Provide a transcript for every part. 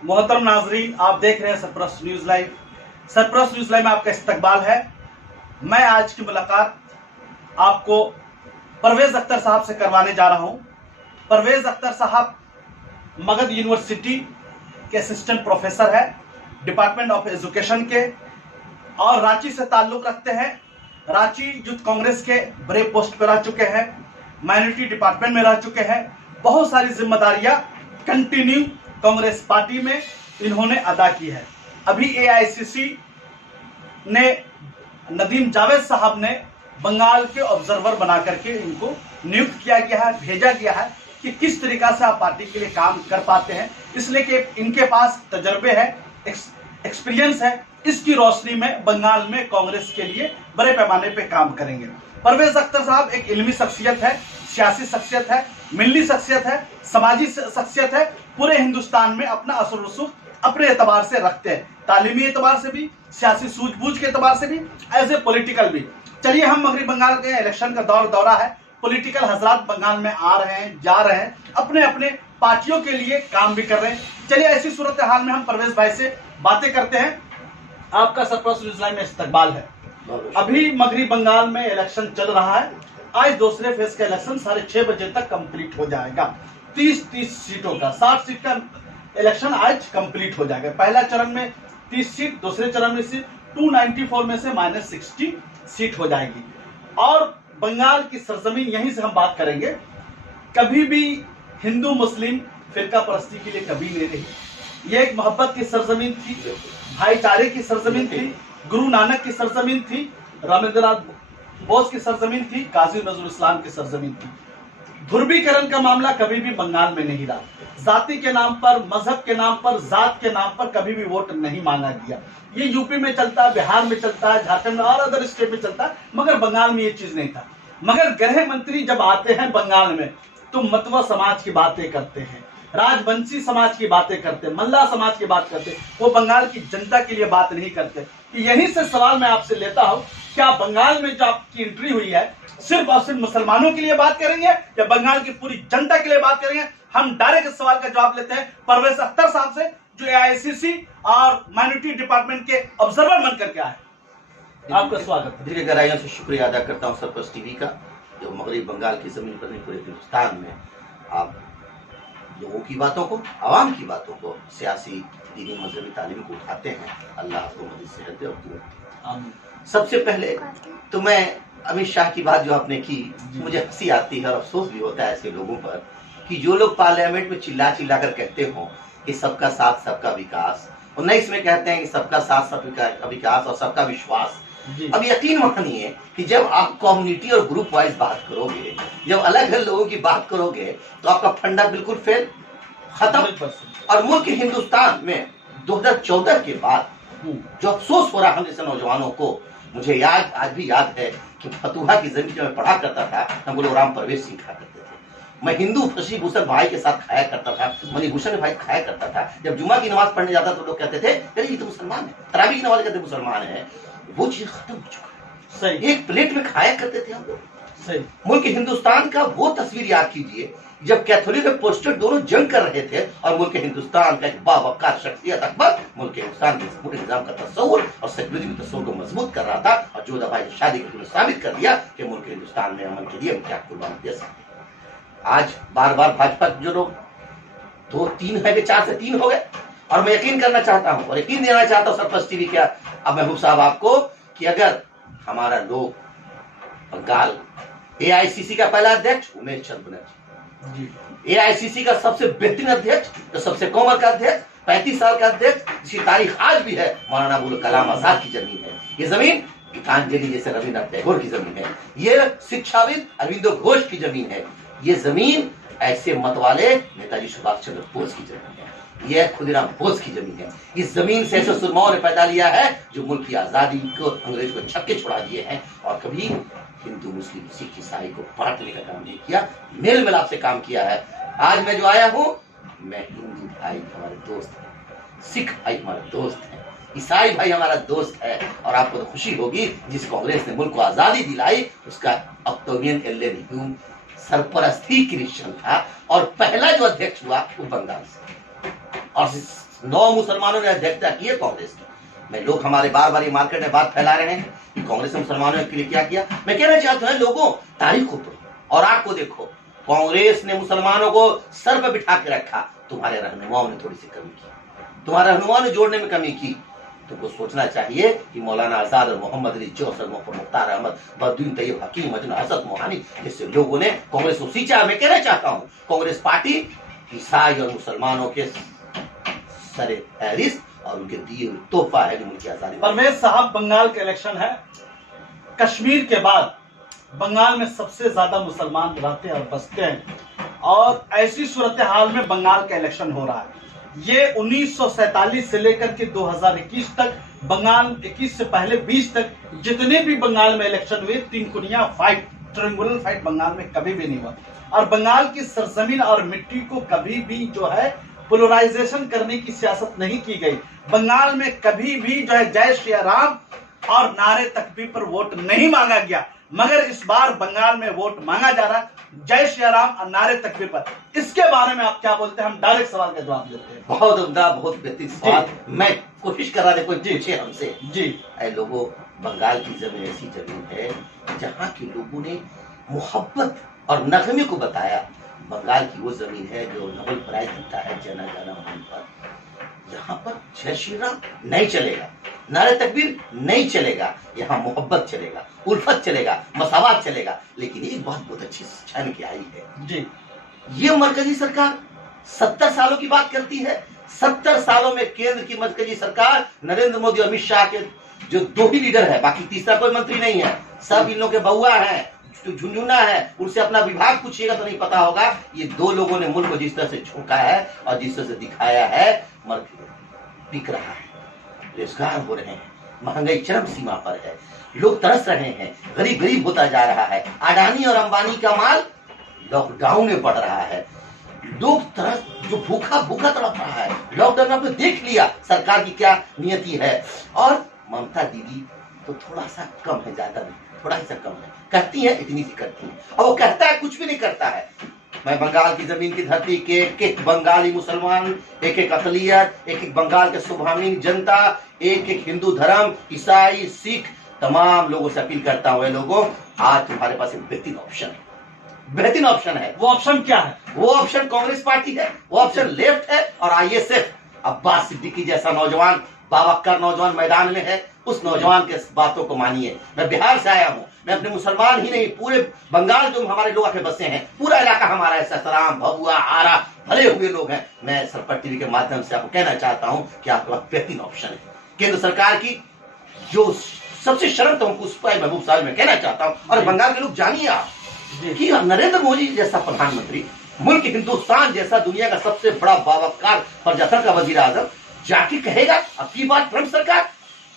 मोहतरम नाजरीन, आप देख रहे हैं सरपरस्त न्यूज लाइव। सरपरस्त न्यूज लाइव में आपका इस्तकबाल है। मैं आज की मुलाकात आपको परवेज अख्तर साहब से करवाने जा रहा हूं। परवेज अख्तर साहब मगध यूनिवर्सिटी के असिस्टेंट प्रोफेसर है, डिपार्टमेंट ऑफ एजुकेशन के, और रांची से ताल्लुक रखते हैं। रांची यूथ कांग्रेस के बड़े पोस्ट पर रह चुके हैं, माइनॉरिटी डिपार्टमेंट में रह चुके हैं। बहुत सारी जिम्मेदारियां कंटिन्यू कांग्रेस पार्टी में इन्होंने अदा की है। अभी एआईसीसी ने नदीम जावेद साहब ने बंगाल के ऑब्जर्वर बना करके इनको नियुक्त किया गया है, भेजा गया है कि किस तरीका से आप पार्टी के लिए काम कर पाते हैं, इसलिए कि इनके पास तजर्बे है, एक्सपीरियंस है। इसकी रोशनी में बंगाल में कांग्रेस के लिए बड़े पैमाने पे काम करेंगे। परवेज अख्तर साहब एक इल्मी शख्सियत है, सियासी शख्सियत है, मिल्ली शख्सियत है, समाजी शख्सियत है। पूरे हिंदुस्तान में अपना असर रसूख अपने एतबार से रखते हैं, तालीमी एतबार से भी, सियासी सूझबूझ के एतबार से भी, एज ए पॉलिटिकल भी। चलिए, हम मगरबी बंगाल के इलेक्शन का दौरा है। पॉलिटिकल हजरात बंगाल में आ रहे हैं, जा रहे हैं, अपने अपने पार्टियों के लिए काम भी कर रहे हैं। चलिए, ऐसी सूरत हाल में हम परवेज भाई से बातें करते हैं। आपका सरपरस्त न्यूज लाइव में इस्तकबाल है। अभी मगरबी बंगाल में इलेक्शन चल रहा है। आज दूसरे फेज का इलेक्शन 6:30 बजे तक कंप्लीट हो जाएगा। 30 सीटों का, 60 सीट का इलेक्शन आज कंप्लीट हो जाएगा। पहला चरण में 30 सीट, दूसरे चरण में से 294 में से -60 सीट हो जाएगी। और बंगाल की सरजमीन, यहीं से हम बात करेंगे। कभी भी हिंदू मुस्लिम फिरका परस्ती के लिए कभी नहीं रही। ये एक मोहब्बत की सरजमीन थी, भाईचारे की सरजमीन थी, गुरु नानक की सरजमीन थी, रविंद्रनाथ बोस की सरजमीन थी, काजी नजरुल इस्लाम की सरजमीन थी। ध्रुवीकरण का मामला कभी भी बंगाल में नहीं रहा। जाति के नाम पर, मजहब के नाम पर, जात के नाम पर कभी भी वोट नहीं मांगा गया। ये यूपी में चलता है, बिहार में चलता है, झारखंड में और अदर स्टेट में चलता है, मगर बंगाल में ये चीज नहीं था। मगर गृह मंत्री जब आते हैं बंगाल में तो मतवा समाज की बातें करते हैं, राजवंशी समाज की बातें करते, मल्ला समाज की बात करते, वो बंगाल की जनता के लिए बात नहीं करते। कि यहीं से सवाल मैं आपसे लेता हूं, क्या बंगाल में जो आपकी एंट्री हुई है सिर्फ और सिर्फ मुसलमानों के लिए बात करेंगे या बंगाल की पूरी जनता के लिए बात करेंगे? हम डायरेक्ट इस सवाल का जवाब लेते हैं परवेज अख्तर साहब से, जो एआईसीसी और माइनॉरिटी डिपार्टमेंट के ऑब्जर्वर बनकर के आए। आपका स्वागत है। दिल गहराइयों से शुक्रिया अदा करता हूँ सरपरस्त टीवी का, जो मगरबी बंगाल की जमीन पर नहीं पूरे हिंदुस्तान में आप लोगों की बातों को, आवाम की बातों को, सियासी दीनी मजहबी तालीम को उठाते हैं। अल्लाह आपको मज़ीद सेहत दे और दुआ। सबसे पहले तो मैं अमित शाह की बात जो आपने की, मुझे हंसी आती है और अफसोस भी होता है ऐसे लोगों पर कि जो लोग पार्लियामेंट में चिल्ला चिल्ला कर कहते हो कि सबका साथ सबका विकास, और नहीं इसमें कहते हैं कि सबका साथ सबका विकास और सबका विश्वास। अब यकीन मानिए कि जब आप कम्युनिटी और ग्रुप वाइज बात करोगे, जब अलग अलग लोगों की बात करोगे, तो आपका फंडा बिल्कुल फेल, खत्म। और मुल्क हिंदुस्तान में 2014 के बाद जो अफसोस हो रहा हम जैसे नौजवानों को, मुझे आज भी याद है कि फतुहा की जमीन जब मैं पढ़ा करता था, हम गुलाम परवेज सिंह खा करते थे। मैं हिंदू फशी भूषण भाई के साथ खाया करता था, मनी भूषण भाई खाया करता था। जब जुमा की नमाज पढ़ने जाता तो लोग कहते थे अरे ये तो मुसलमान है, तरावी की नमाज कहते मुसलमान है। वो चीज खत्म हो चुका है। सही, एक प्लेट में खाया करते थे हम लोग। सही, मुल्क हिंदुस्तान का वो तस्वीर याद कीजिए जब कैथोलिक और प्रोटेस्टेंट दोनों जंग कर रहे थे और मुल्क हिंदुस्तान का एक बावकार शख्सियत अकबर मुल्क हिंदुस्तान के पूरे निजाम का तस्वुर और सेक्युलरिज्म के तस्वुर को मजबूत कर रहा था। और जो दफा शादी करके साबित कर दिया कि मुल्क हिंदुस्तान में अमन के लिए हम क्या कुर्बानी दे सकते हैं। आज बार बार भाजपा जो लोग 2-3 है, 4 से 3 हो गए। और मैं यकीन करना चाहता हूं और यकीन देना चाहता हूं सरपरस्त टीवी का अब महबूब साहब आपको, कि अगर हमारा लोग बंगाल एआईसीसी का पहला अध्यक्ष उमेश चंद्र बनर्जी, एआईसीसी का सबसे बेहतरीन अध्यक्ष, तो सबसे कम उम्र का अध्यक्ष, 35 साल का अध्यक्ष, जिसकी तारीख आज भी है, मौलाना अबुल कलाम आजाद की जमीन है। ये जमीन गीतांजलि जैसे रविन्द्रनाथ टैगोर की जमीन है। ये शिक्षाविद अरविंदो घोष की जमीन है। ये जमीन ऐसे मत वाले नेताजी सुभाष चंद्र बोस की जमीन है। यह खुदीराम बोस की जमीन है। इस जमीन से ऐसे सुरमाओं ने पैदा लिया है जो मुल्क की आजादी को, अंग्रेज को छक्के छुड़ा दिए हैं, और कभी हिंदू मुस्लिम सिख ईसाई को बांटने का काम नहीं किया, मेल मिलाप से काम किया है। आज मैं जो आया हूँ, मैं हिंदू भाई हमारे दोस्त हैं, सिख भाई हमारे दोस्त हैं, ईसाई भाई हमारा दोस्त है। और आपको तो खुशी होगी, जिस कांग्रेस ने मुल्क को आजादी दिलाई उसका ऑक्टेवियन एलन ह्यूम सरपरस्ती क्रिश्चियन था, और पहला जो अध्यक्ष हुआ वो बंगाल से। और 9 मुसलमानों ने अध्यक्षता की है कांग्रेस की। मैं लोग हमारे बार बार ये मार्केट में बात फैला रहे हैं कि कांग्रेस ने मुसलमानों के लिए क्या किया। मैं कहना चाहता हूँ लोगों, तारीख को पढ़ो और आग को देखो। कांग्रेस ने मुसलमानों को सर पर बिठा के रखा, तुम्हारे रहनुमाओं ने थोड़ी सी कमी की, तुम्हारे रहनुमाओं ने जोड़ने में कमी की। तुमको सोचना चाहिए कि मौलाना आजाद और मोहम्मद अली जोसर, मुख्तार अहमद, बदुद्दीन तैयब हकीम, मजनू हसरत मोहानी जैसे लोगों ने कांग्रेस को सींचा। मैं कहना चाहता हूँ कांग्रेस पार्टी ईसाई और मुसलमानों के सरे फहरिस्त और उनके दिए हुए तोहफा है जो मुल्क की आजादी। परवेज साहब, बंगाल के इलेक्शन है, कश्मीर के बाद बंगाल में सबसे ज्यादा मुसलमान रहते और बसते हैं, और ऐसी सूरत हाल में बंगाल का इलेक्शन हो रहा है। ये 1947 से लेकर के 2021 तक, बंगाल 21 से पहले 20 तक जितने भी बंगाल में इलेक्शन हुए, Tinkuniya fight, triangular fight Bengal में कभी भी नहीं हुआ। और बंगाल की सरजमीन और मिट्टी को कभी भी जो है पोलराइजेशन करने की सियासत नहीं की गई। बंगाल में कभी भी जो है जय श्री राम और नारे तकबीर पर वोट नहीं मांगा गया, मगर इस बार बंगाल में वोट मांगा जा रहा है जय श्री राम और नारे तकबीर पर। इसके बारे में आप क्या बोलते हैं? हम डायरेक्ट सवाल का जवाब देते हैं। बहुत उम्दा, बहुत बेहतरीन सवाल। मैं कोशिश कर रहा था कोई पूछे हमसे। जी, ऐ लोगों, बंगाल की जमीन ऐसी जमीन है जहाँ के लोगों ने मोहब्बत और नगमे को बताया। बंगाल की वो जमीन है जो नोबेल प्राइज जीता है जना जाना मन पर। यहाँ पर जय श्री राम नहीं चलेगा, नारे तकबीर नहीं चलेगा, यहाँ मोहब्बत चलेगा, उल्फत चलेगा, मसावत चलेगा। लेकिन एक बात बहुत अच्छी छन के आई है जी, ये मरकजी सरकार 70 सालों की बात करती है। 70 सालों में केंद्र की मरकजी सरकार नरेंद्र मोदी, अमित शाह के जो 2 ही लीडर है, बाकी तीसरा कोई मंत्री नहीं है, सब इन लोगों के बउआ हैं, झुंझुना है। उनसे अपना विभाग पूछिएगा तो नहीं पता होगा। ये 2 लोगों ने मुल्क को जिस तरह से झोंका है और जिस तरह से दिखाया है, बिक रहा है, रोजगार हो रहे हैं, महंगाई चरम सीमा पर है, लोग तरस रहे हैं, गरीब गरीब होता जा रहा है। अडानी और अंबानी का माल लॉकडाउन में बढ़ रहा है, लोग तरस, जो भूखा भूखा तड़प रहा है। लॉकडाउन आपने देख लिया सरकार की क्या नियति है। और ममता दीदी तो थोड़ा सा कम है, ज्यादा नहीं, थोड़ा सा कम है, कहती है इतनी सी करती है, और वो कहता है कुछ भी नहीं करता है। मैं बंगाल की जमीन की धरती के एक बंगाली मुसलमान, एक अकलियत, एक बंगाल के शुभामीन जनता, एक हिंदू धर्म, ईसाई, सिख, तमाम लोगों से अपील करता हूँ, लोगों आज तुम्हारे पास एक बेहतरीन ऑप्शन है, बेहतरीन ऑप्शन है। वो ऑप्शन क्या है? वो ऑप्शन कांग्रेस पार्टी है, वो ऑप्शन लेफ्ट है। और आईएसएफ, अब्बास सिद्दीकी जैसा नौजवान, बावक्कर नौजवान मैदान में है, उस नौजवान के बातों को मानिए। मैं बिहार से आया हूँ, मैं अपने मुसलमान ही नहीं, पूरे बंगाल जो हमारे लोग आके बसे हैं, पूरा इलाका हमारा है, सतराम, भभुआ, आरा, भले हुए लोग हैं। मैं सरपट टीवी के माध्यम से आपको कहना चाहता हूँ कि आपके पास बेहतरीन ऑप्शन है। केंद्र सरकार की जो सबसे शर्त है पुष्पा महबूब साहब मैं कहना चाहता हूँ, और बंगाल के लोग जानिए आप कि नरेंद्र मोदी जैसा प्रधानमंत्री, मुल्क हिंदुस्तान जैसा दुनिया का सबसे बड़ा बावक्कार प्रजातंत्र का वजीर आजम जाके कहेगा अब की बात ट्रंप सरकार।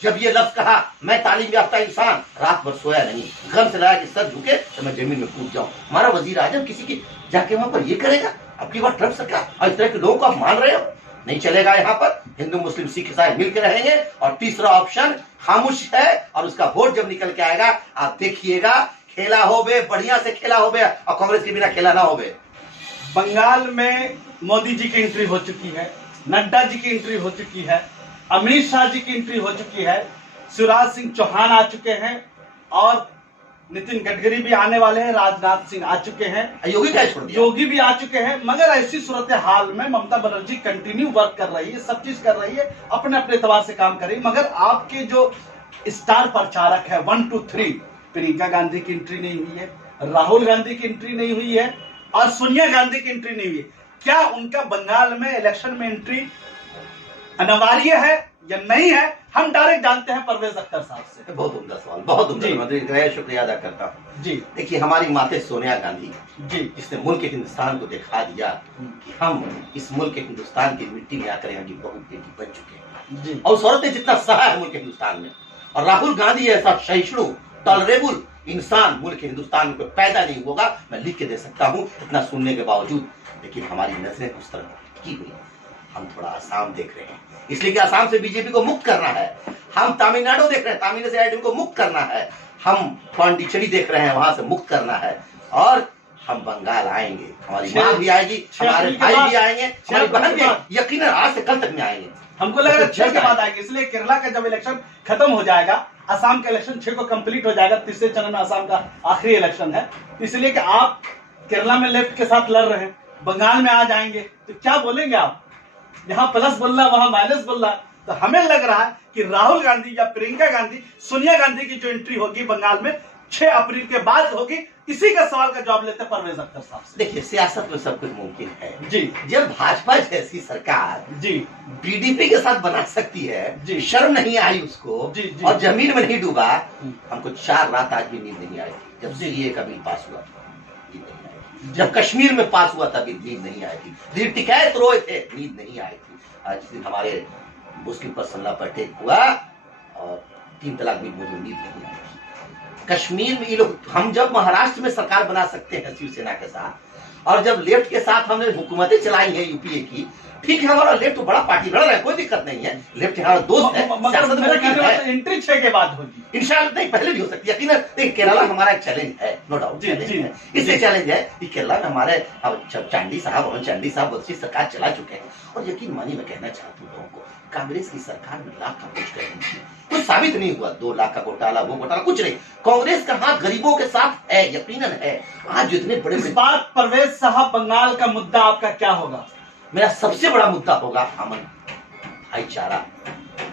जब ये लफ्ज कहा, मैं तालीम याफ्ता इंसान, रात भर सोया नहीं, गम से लगा कि सर झुके तो मैं जमीन में कूद जाऊं। हमारा वजीर आजम किसी की जाके वहां पर ये करेगा अब की बात ट्रंप सरकार, और इस तरह के लोगों को आप मान रहे हो, नहीं चलेगा। यहाँ पर हिंदू मुस्लिम सिख ईसाई मिलकर रहेंगे। और तीसरा ऑप्शन खामोश है, और उसका वोट जब निकल के आएगा आप देखिएगा, खेला होवे, बढ़िया से खेला होवे, और कांग्रेस के बिना खेला ना होवे। बंगाल में मोदी जी की एंट्री हो चुकी है, नड्डा जी की एंट्री हो चुकी है, अमित शाह जी की एंट्री हो चुकी है, शिवराज सिंह चौहान आ चुके हैं, और नितिन गडकरी भी आने वाले हैं, राजनाथ सिंह आ चुके हैं, योगी क्या छोड़ दिया? योगी भी आ चुके हैं। मगर ऐसी सूरत हाल में ममता बनर्जी कंटिन्यू वर्क कर रही है, सब चीज कर रही है, अपने अपने एतबार से काम कर रही है। मगर आपके जो स्टार प्रचारक है 1 2 3, प्रियंका गांधी की एंट्री नहीं हुई है, राहुल गांधी की एंट्री नहीं हुई है, और सोनिया गांधी की एंट्री नहीं हुई है। क्या उनका बंगाल में इलेक्शन में एंट्री अनिवार्य है या नहीं है? हम डायरेक्ट जानते हैं परवेज अख्तर साहब से। बहुत उम्दा सवाल, बहुत उम्दा, शुक्रिया अदा करता हूँ जी। देखिए, हमारी माते सोनिया गांधी जी, जिसने मुल्क हिंदुस्तान को दिखा दिया कि हम इस मुल्क हिंदुस्तान की मिट्टी में आकर यहाँ की बहु बेटी बन चुके हैं जी, और उस औरत ने जितना सहा है मुल्क हिंदुस्तान में, और राहुल गांधी ऐसा सहिष्णु टॉलरेबल इंसान मुल्क हिंदुस्तान में पैदा नहीं होगा, मैं लिख के दे सकता हूँ इतना सुनने के बावजूद। लेकिन हमारी नजरें उस तरफ की हुई, हम थोड़ा आसाम देख रहे हैं, इसलिए कि आसाम से बीजेपी को मुक्त करना है। हम तमिलनाडु देख रहे हैं, तमिलनाडु से आईडीएम को मुक्त करना है। हम पांडिचेरी देख रहे हैं, वहां से मुक्त करना है। और हम बंगाल आएंगे, हमारी माँ भी आएगी, हमारे भाई भी आएंगे, हमारी बहन भी यकीनन आज से कल तक में आएंगे। हमको लग रहा है 6 के बाद आएंगे, इसलिए केरला का जब इलेक्शन खत्म हो जाएगा, असम का इलेक्शन 6 को कंप्लीट हो जाएगा, तीसरे चरण में असम का आखिरी इलेक्शन है, इसलिए कि आप केरला में लेफ्ट के साथ लड़ रहे हैं, बंगाल में आ जाएंगे तो क्या बोलेंगे आप? यहाँ प्लस बोलना, वहां माइनस बोलना। तो हमें लग रहा है कि राहुल गांधी या प्रियंका गांधी, सोनिया गांधी की जो एंट्री होगी बंगाल में 6 अप्रैल के बाद होगी। इसी का सवाल का जवाब लेते परवेज अख्तर साहब से। देखिए, सियासत में सब कुछ मुमकिन है जी। जब भाजपा जैसी सरकार जी बीडीपी के साथ बना सकती है जी, शर्म नहीं आई उसको जी, जी, और जमीन में नहीं डूबा। हमको 4 रात आज भी नींद नहीं आई जब सीए का बिल पास हुआ, नींद नहीं आई। जब कश्मीर में पास हुआ था नींद नहीं आई थी, दिल टिकैत रोए थे, नींद नहीं आई थी। आज दिन हमारे मुस्लिम पर्सनल पर अटैक हुआ और 3 तलाक बिल मुझे नींद नहीं आई। कश्मीर में ये लोग, हम जब महाराष्ट्र में सरकार बना सकते हैं शिवसेना के साथ, और जब लेफ्ट के साथ हमने हुकूमतें चलाई है यूपीए की, ठीक है, हमारा लेफ्ट तो बड़ा पार्टी बड़ा रहा है, कोई दिक्कत नहीं है, लेफ्ट हमारा दोस्त है, सियासत में एंट्री 6 के बाद होगी इंशाल्लाह। नहीं, पहले भी हो सकती है यकीनन। देखिए, केरला हमारा एक चैलेंज है, नो डाउट चैलेंज है। इससे चैलेंज है कि केरला में हमारे चांडी साहब, अरुण चांडी साहब बहुत सी सरकार चला चुके हैं, और यकीन मानिए मैं कहना चाहता हूँ लोगों को, कांग्रेस की सरकार में लाख का कुछ कुछ साबित नहीं हुआ। 2 लाख का घोटाला, वो घोटाला कुछ नहीं। कांग्रेस का हाथ गरीबों के साथ है, यकीनन है। आज जितने बड़े इस बार परवेज साहब, बंगाल का मुद्दा आपका क्या होगा? मेरा सबसे बड़ा मुद्दा होगा अमन, भाईचारा,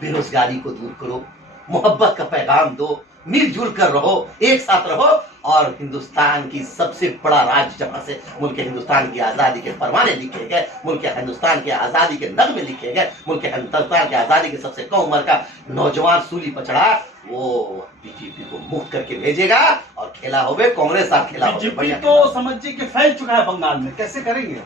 बेरोजगारी को दूर करो, मोहब्बत का पैगाम दो, मिलजुल कर रहो, एक साथ रहो, और हिंदुस्तान की सबसे बड़ा राज्य जहां से मुल्क हिंदुस्तान की आजादी के परवाने लिखे गए, मुल्क हिंदुस्तान के आजादी के नगमे लिखे गए, मुल्क हिंदुस्तान की आजादी के सबसे कम उम्र का नौजवान सूली पर चढ़ा, वो बीजेपी को मुक्त करके भेजेगा और खेला होवे कांग्रेस साथ खेला होवे। बीजेपी तो समझिए कि फैल चुका है बंगाल में, कैसे करेंगे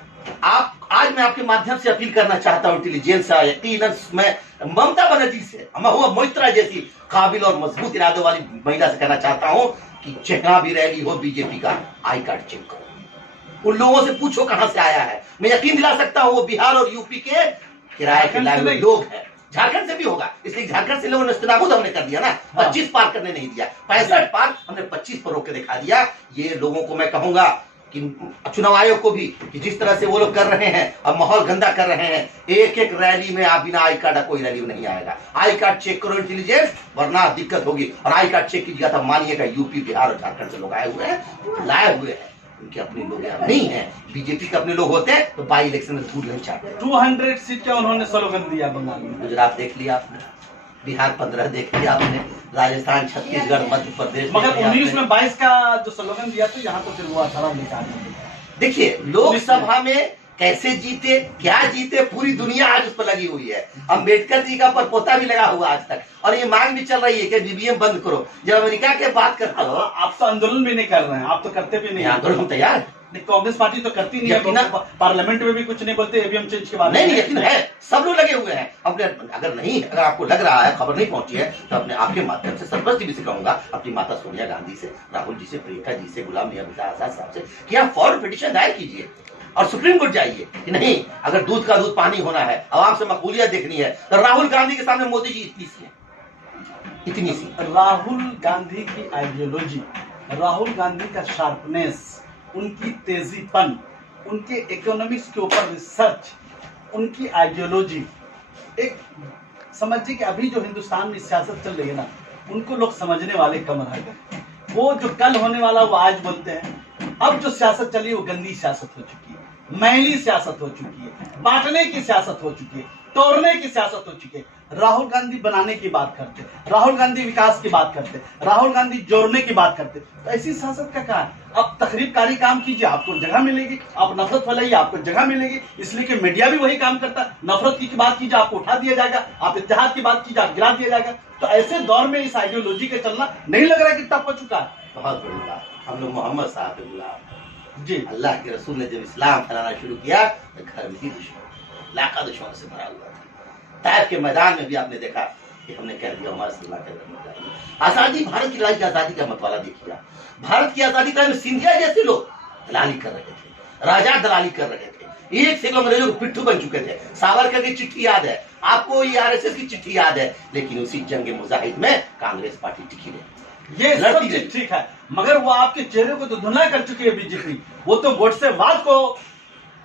आप? आज मैं आपके माध्यम से अपील करना चाहता हूँ इंटेलिजेंस से, यकीनन मैं ममता बनर्जी से, महुआ मोइत्रा जैसी काबिल और मजबूत इरादों वाली महिला से कहना चाहता हूँ कि जहां भी रैली हो बीजेपी का आई कार्ड चेक करो, उन लोगों से पूछो कहां से आया है। मैं यकीन दिला सकता हूँ वो बिहार और यूपी के किराए के लाए हुए लोग हैं। झारखंड से भी होगा, इसलिए झारखंड से लोगों ने इस्तेनाबूद हमने कर दिया ना, 25 पार करने नहीं दिया, 65 पार हमने 25 पर रोक के दिखा दिया। ये लोगों को मैं कहूंगा कि चुनाव आयोग को भी, कि जिस तरह से वो लोग कर रहे हैं, अब माहौल गंदा कर रहे हैं, एक एक रैली में आप बिना आई कार्ड का कोई रैली में नहीं आएगा। आई कार्ड चेक करो इंटेलिजेंस, वरना दिक्कत होगी। और आई कार्ड चेक कीजिएगा तो मानिएगा यूपी, बिहार और झारखंड से लोग आए हुए हैं, लाए हुए हैं, उनके अपने लोग नहीं है। बीजेपी के अपने लोग होते हैं तो बाई इलेक्शन में दूर नहीं चाहते। 200 सीट का उन्होंने स्लोगन दिया बंगाल में। गुजरात देख लिया आपने, बिहार 15 देख लिया आपने, राजस्थान, छत्तीसगढ़, मध्य प्रदेश, मगर 19 में 22 का जो स्लोगन दिया तो यहाँ तो फिर वो 18 निकाल। देखिए, लोकसभा में कैसे जीते, क्या जीते, पूरी दुनिया आज उस पर लगी हुई है। अम्बेडकर जी का परपोता भी लगा हुआ आज तक, और ये मांग भी चल रही है कि बीबीएम बंद करो। जब अमेरिका के बात करते हो, आप तो आंदोलन भी नहीं कर रहे हैं, आप तो करते भी नहीं। आंदोलन हम तैयार है, कांग्रेस पार्टी तो करती नहीं है, पार्लियामेंट में भी कुछ नहीं बोलते ईवीएम चेंज के बारे में। नहीं, यकीन है, सब लोग लगे हुए हैं। अपने अगर आपको लग रहा है, खबर नहीं पहुंची है, तो अपने आपके माध्यम से सरपंच टीवी से कहूंगा, अपनी माता सोनिया गांधी से, राहुल जी से, प्रियंका जी से, गुलाम नबी आजाद साहब से कि आप फौरन पिटीशन दायर कीजिए और सुप्रीम कोर्ट जाइए कि नहीं, अगर दूध का दूध पानी होना है, आवाम से मकबूलियत देखनी है, तो राहुल गांधी के सामने मोदी जी इतनी सी राहुल गांधी की आइडियोलॉजी, राहुल गांधी का शार्पनेस, उनकी तेजीपन, उनके इकोनॉमिक्स के ऊपर रिसर्च, उनकी आइडियोलॉजी, एक समझिए कि अभी जो हिंदुस्तान में सियासत चल रही है ना, उनको लोग समझने वाले कम रह गए। वो जो कल होने वाला वो आज बोलते हैं। अब जो सियासत चली वो गंदी सियासत हो चुकी है, मैली सियासत हो चुकी है, बांटने की सियासत हो चुकी है, तोड़ने की सियासत हो चुकी है। राहुल गांधी बनाने की बात करते, राहुल गांधी विकास की बात करते, राहुल गांधी जोड़ने की बात करते। तो ऐसी सियासत का क्या है? अब तकरीबकारी काम कीजिए, आपको जगह मिलेगी, आप नफरत फैलाइए, आपको जगह मिलेगी। इसलिए कि मीडिया भी वही काम करता है, नफरत की बात कीजिए आपको उठा दिया जाएगा, आप इत्तेहाद की बात कीजिए आप गिरा दिया जाएगा। तो ऐसे दौर में इस आइडियोलॉजी का चलना नहीं लग रहा है कि टप हो चुका है। बहुत बड़ी बात, हम लोग मोहम्मद साहब के गुलाम जी, अल्लाह के रसूल ने जब इस्लाम फैलाना शुरू किया तो घर में ही दुश्मन, लाखों दुश्मन से भरा हुआ था। ताइफ के मैदान में भी आपने देखा कि हमने कह दिया हमारे सल्लाह के आजादी, भारत की आजादी का मतवाला देखिए। भारत की आजादी का सिंधिया जैसे लोग दलाली कर रहे थे, राजा दलाली कर रहे थे, एक से अंग्रेजों के पिट्ठू बन चुके थे। सावरकर की चिट्ठी याद है आपको, ये आरएसएस की चिट्ठी याद है, लेकिन उसी जंग मुजाहिद में कांग्रेस पार्टी टिकी रही। ये सब लड़ती चीज रही। ठीक है, मगर वो आपके चेहरे को तो धुंधला कर चुकी है बीजेपी। वो तो वोट से वाद को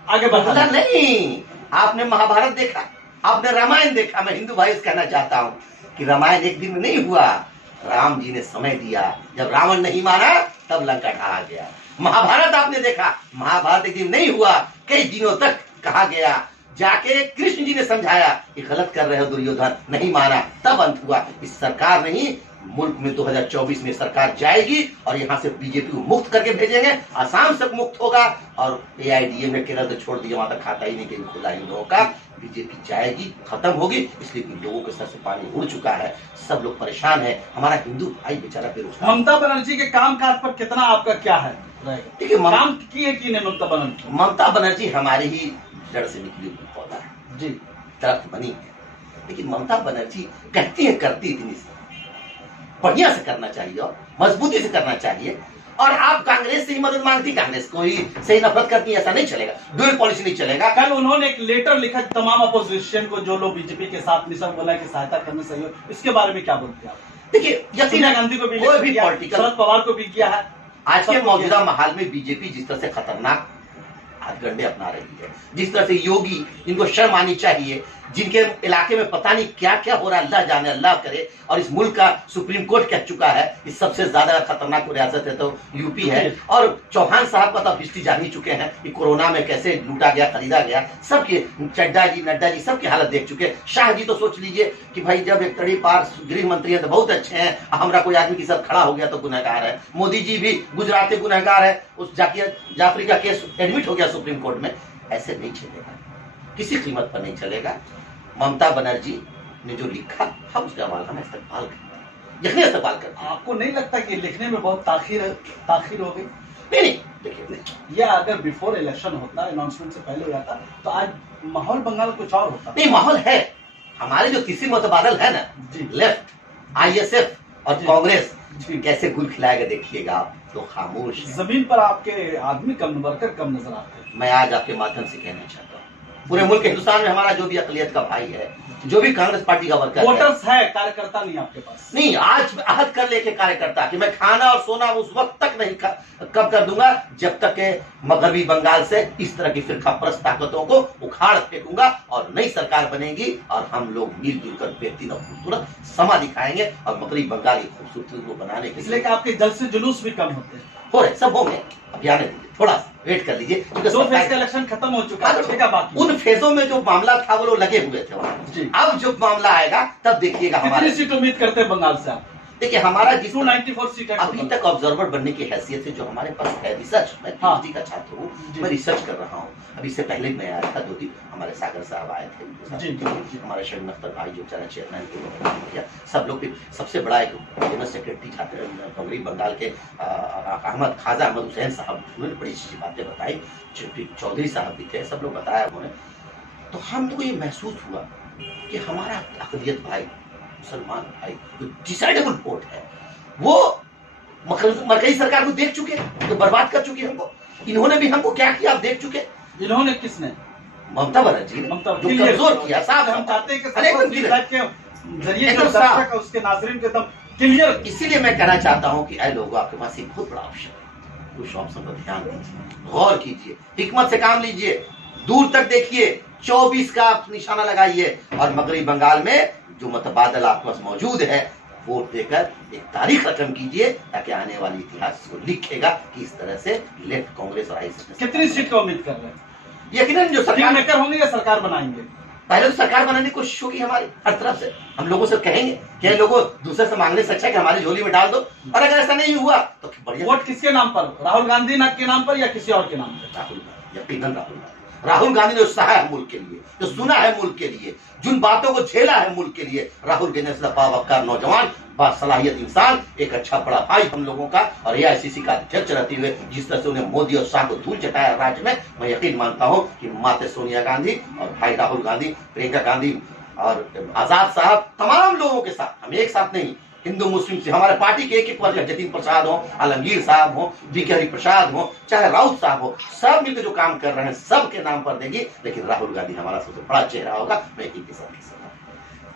आगे बढ़ा बदला नहीं। आपने महाभारत देखा, आपने रामायण देखा। मैं हिंदू भाई से कहना चाहता हूँ कि रामायण एक दिन में नहीं हुआ, राम जी ने समय दिया। जब रावण नहीं माना तब लंका ढहा गया। महाभारत आपने देखा, महाभारत एक दिन नहीं हुआ, कई दिनों तक कहा गया। जाके कृष्ण जी ने समझाया कि गलत कर रहे हो दुर्योधन, नहीं माना, तब अंत हुआ। इस सरकार नहीं, मुल्क में 2024 में सरकार जाएगी और यहाँ से बीजेपी को मुक्त करके भेजेंगे। आसाम से मुक्त होगा और एआईडीएम में केरल तो छोड़ दिया, वहां तक खाता ही नहीं, कहीं खुला इन लोगों का। बीजेपी जाएगी, खत्म होगी, इसलिए कि लोगों के सर से पानी उड़ चुका है, सब लोग परेशान है। हमारा हिंदू भाई बेचारा बेरोजगार। ममता बनर्जी के काम काज पर कितना आपका क्या है देखिए, काम की है कि नहीं ममता बनर्जी? ममता बनर्जी हमारी ही जड़ से निकली हुई पौधा है जी, दरख्त बनी है, लेकिन ममता बनर्जी कहती है करती इतनी सी। बढ़िया से करना चाहिए और मजबूती से करना चाहिए। और आप कांग्रेस से ही मदद मांगती, कांग्रेस को ही सही नफरत करती, ऐसा नहीं चलेगा, डुअल पॉलिसी नहीं चलेगा। कल उन्होंने एक लेटर लिखा तमाम अपोजिशन को, जो लोग बीजेपी के साथ निशा बोला कि सहायता करने सही हो, इसके बारे में क्या बोलते हैं आप? देखिए, सोनिया यकीन गांधी को भी कोई भी किया, पॉलिटिकल, शरद पवार को भी किया है। आज के सबको मौजूदा किया। माहौल में बीजेपी जिस तरह से खतरनाक हथकंडे अपना रही है, जिस तरह से योगी, इनको शर्म आनी चाहिए, जिनके इलाके में पता नहीं क्या क्या हो रहा है, अल्लाह जाने, अल्लाह करे। और इस मुल्क का सुप्रीम कोर्ट कह चुका है इस सबसे ज्यादा खतरनाक रियासत है तो यूपी है। और चौहान साहब का तो हिस्ट्री जान ही चुके हैं कि कोरोना में कैसे लूटा गया, खरीदा गया। सबके, चड्डा जी, नड्डा जी, सबकी हालत देख चुके। शाह जी तो सोच लीजिए कि भाई जब एक तड़ी पार गृह मंत्री है तो बहुत अच्छे हैं, हमारा कोई आदमी की सब खड़ा हो गया तो गुनहगार है। मोदी जी भी गुजरात के गुनहगार है, उस जाफरी का केस एडमिट हो गया सुप्रीम कोर्ट में। ऐसे नहीं चलेगा, किसी कीमत पर नहीं चलेगा। ममता बनर्जी ने जो लिखा, हम उसका हम इस्तेमाल करते, यकीन इस्तेमाल करते। आपको नहीं लगता कि लिखने में बहुत ताखीर हो गई? नहीं, देखिए, ये अगर बिफोर इलेक्शन होता, अनाउंसमेंट से पहले हो जाता तो आज माहौल बंगाल कुछ और होता। नहीं, माहौल है। हमारे जो तीसरी मतबादल है ना, जी, लेफ्ट, आईएसएफ और जी। कांग्रेस, जी। कैसे गुल खिलाएगा देखिएगा आप, तो खामोश है। जमीन पर आपके आदमी कम, वर्कर कम नजर आते हैं। मैं आज आपके माध्यम से कहना चाहता हूँ, पूरे मुल्क हिंदुस्तान में हमारा जो भी अकलियत का भाई है, जो भी कांग्रेस पार्टी का वर्कर है, वोटर्स है, कार्यकर्ता नहीं आपके पास। नहीं, आज अहद कर लेके कार्यकर्ता कि मैं खाना और सोना उस वक्त तक नहीं कब कर दूंगा जब तक के मगरबी बंगाल से इस तरह की फिरका परस्त ताकतों को उखाड़ फेंकूंगा और नई सरकार बनेगी और हम लोग मिलजुल कर बेहतरीन और खूबसूरत समा दिखाएंगे और मगरबी बंगाल की खूबसूरती को बनाने के इसलिए कि आपके जलसे जुलूस भी कम होते हैं। हो रहे, सब होंगे। अभी आने दीजिए, थोड़ा सा वेट कर लीजिए, क्योंकि 2 फेज का इलेक्शन खत्म हो चुका है, छठा बाकी। उन फेजों में जो मामला था वो लोग लगे हुए थे वहां। जी। अब जो मामला आएगा तब देखिएगा कितनी हमारा। सीट उम्मीद करते हैं बंगाल से आप? देखिए, हमारा जिस 294 सीट है अभी total। तक ऑब्जर्वर बनने की हैसियत से जो हमारे पास है, रिसर्च, मैं हाँ। पीएचडी का छात्र हूँ, जी। मैं रिसर्च कर रहा हूँ। अभी से पहले मैं आया था 2 दिन, हमारे सागर साहब आए थे, जी, जी। हमारे शहीद अख्तर भाई जो चारा चेयरमैन थे, सब लोग भी। सबसे बड़ा एक जनरल सेक्रेटरी छात्र मगरबी बंगाल के अहमद खाजा अहमद हुसैन साहब, उन्होंने बड़ी अच्छी बातें बताई। चौधरी साहब भी थे, सब लोग बताया उन्होंने। तो हम लोग को ये महसूस हुआ कि हमारा अकलियत भाई, मुसलमान भाई, जो डिसाइडेबल वोट है, वो मरकजी सरकार को देख चुके, तो बर्बाद कर चुके हमको। इन्होंने भी हमको क्या किया आप देख चुके। इन्होंने किसने? ममता बनर्जी ने ममता जो कमजोर किया, साफ हम चाहते हैं कि अरे सरपंच एकदम लाइव के जरिए जो एकदम साफ। दर्शक है उसके नाज़रीन को एकदम क्लियर। इसीलिए मैं कहना चाहता हूं कि ऐ लोगों, आपके पास एक बहुत बड़ा ऑप्शन है, उस ऑप्शन पर ध्यान दीजिए, गौर कीजिए, हिकमत से काम लीजिए, दूर तक देखिए, 24 का आप निशाना लगाइए और मगरबी बंगाल में जो मतबादल आपके पास मौजूद है, वोट देकर एक तारीख रकम कीजिए, ताकि आने वाली इतिहास को लिखेगा कि इस तरह से लेफ्ट, कांग्रेस और आईएसएफ कितनी सीट का उम्मीद कर रहे हैं? यकीनन जो सरकार मेकर होंगे या सरकार बनाएंगे? पहले तो सरकार बनाने की कोशिश होगी हमारी हर तरफ से। हम लोगों से कहेंगे कि लोगों दूसरे से मांगने से अच्छा है कि हमारी झोली में डाल दो, और अगर ऐसा नहीं हुआ तो बढ़िया। वोट किसके नाम पर? राहुल गांधी के नाम पर या किसी और के नाम पर? राहुल गांधी, यकीनन राहुल गांधी। राहुल गांधी ने जो सहा है मुल्क के लिए, जो सुना है मुल्क के लिए, जिन बातों को झेला है मुल्क के लिए, राहुल गांधी जैसा बावकार नौजवान, बासलाहियत इंसान, एक अच्छा बड़ा भाई हम लोगों का, और एआईसीसी का अध्यक्ष रहते हुए जिस तरह से उन्हें मोदी और शाह को धूल चटाया राज्य में, मैं यकीन मानता हूं कि माते सोनिया गांधी और भाई राहुल गांधी, प्रियंका गांधी और आजाद साहब, तमाम लोगों के साथ, हम एक साथ नहीं, हिंदू मुस्लिम से हमारे पार्टी के एक वर्ग, जतिन प्रसाद हो, आलमगीर साहब हो, बीके हरि प्रसाद हो, चाहे राउत साहब हो, सब मिलकर जो काम कर रहे हैं सबके नाम पर देंगे, लेकिन राहुल गांधी हमारा सबसे बड़ा चेहरा होगा। मैं एक ही के साथ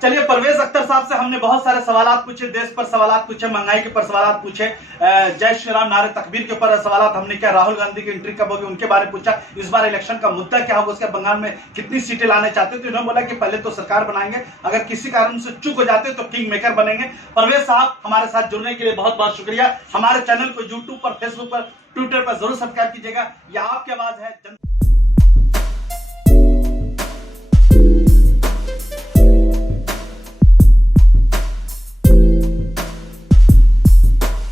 चलिए, परवेज अख्तर साहब से हमने बहुत सारे सवालात पूछे, देश पर सवालात पूछे, महंगाई के ऊपर सवालात पूछे, जय श्री राम नारे तकबीर के ऊपर सवालात हमने किया, राहुल गांधी की एंट्री कब होगी उनके बारे में पूछा, इस बार इलेक्शन का मुद्दा क्या होगा, उसके बंगाल में कितनी सीटें लाने चाहते हैं। तो इन्होंने बोला कि पहले तो सरकार बनाएंगे, अगर किसी कारण से चूक हो जाते तो किंग मेकर बनेंगे। परवेज साहब, हमारे साथ जुड़ने के लिए बहुत बहुत शुक्रिया। हमारे चैनल को यूट्यूब पर, फेसबुक पर, ट्विटर पर जरूर सब्सक्राइब कीजिएगा। यह आपकी आवाज है।